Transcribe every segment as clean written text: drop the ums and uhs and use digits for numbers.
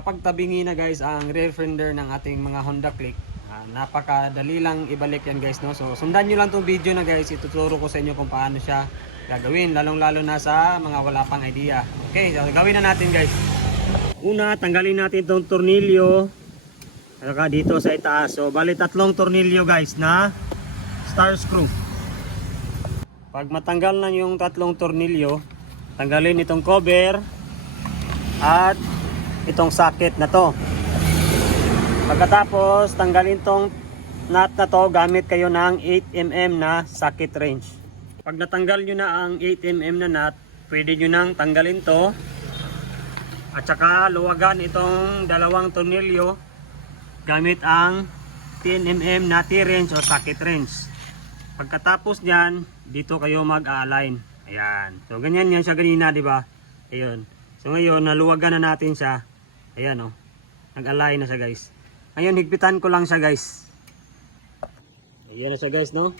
kapag tabingi na guys ang rear fender ng ating mga Honda Click, napakadali lang ibalik yan guys, no? So sundan nyo lang tong video na guys, ituturo ko sa inyo kung paano siya gagawin, lalong lalo na sa mga wala pang idea. Okay, so gawin na natin guys. Una, tanggalin natin itong tornilyo dito sa itaas. So bali tatlong tornilyo guys na star screw. Pag matanggal na yung tatlong tornilyo, tanggalin itong cover at itong socket na to. Pagkatapos tanggalin tong nut na to, gamit kayo ng 8mm na socket wrench. Pag natanggal nyo na ang 8mm na nut, pwede nyo nang tanggalin to at saka luwagan itong dalawang tornilyo gamit ang 10mm na T-wrench o socket wrench. Pagkatapos nyan, dito kayo mag-align. Ayan. So ganyan yan siya kanina, di ba? Ayun. So ngayon, naluwagan na natin siya. Ayan o. Nag-align na siya guys. Ngayon, higpitan ko lang siya guys. Ayan na siya guys, no?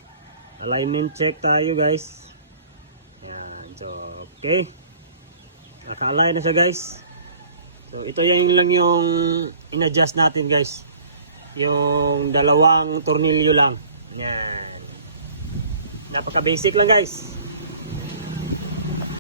Alignment check tayo guys. Ayan. So, okay. Naka-align na siya guys. So ito yan lang yung in-adjust natin guys. Yung dalawang tornilyo lang. Ayan. Napaka-basic lang guys.